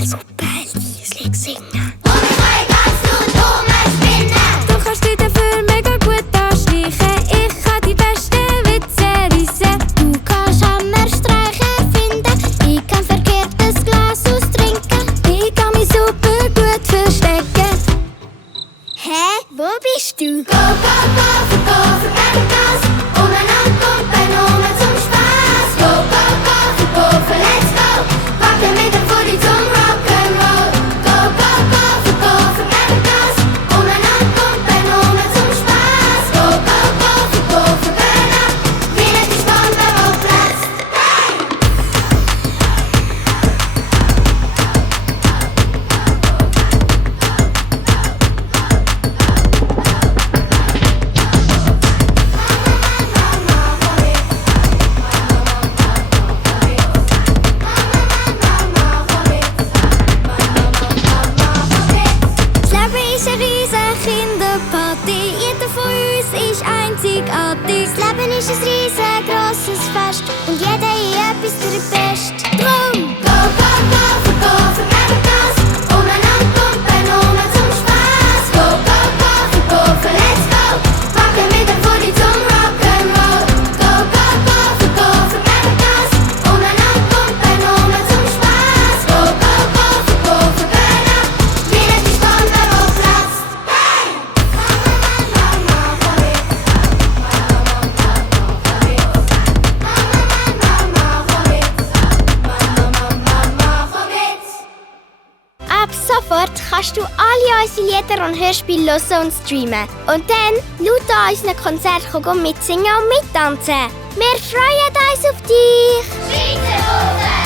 also leislich singen. Umdrehen kannst du dumme Spinne. Du kannst dich dafür mega gut anschleichen. Ich kann die besten Witze reissen. Du kannst Hammer streichen finden. Ich kann verkehrtes Glas austrinken. Ich kann mich super gut verstecken. Hä? Wo bist du? Go, go, go für Gas. Umeinander kumpen, zum Spaß. Go, go für let's go. Packen mit dem Footy zum Rock'n'Roll. Go, go für Gas. Umeinander kumpen, zum Spaß. Go, go für Gönner. Wieder die Spanne auf Platz. Das Leben ist eine riesige Kinderparty. Jeder von uns ist einzigartig. Das Leben ist ein riesengroßes Fest und jeder in etwas der Best. Drum! Go für Gas. Umeinander kumpen, zum Spaß. Go für let's go. Packen mit dem Footy zum Rock'n'Roll. Go für Gas. Umeinander kumpen, zum Spaß. Go für Gönner. Wieder die Spanne auf Platz. Ab sofort kannst du alle unsere Lieder und Hörspiele hören und streamen. Und dann laut an unseren Konzerten mitsingen und mittanzen. Wir freuen uns auf dich! Schweizer Hosen!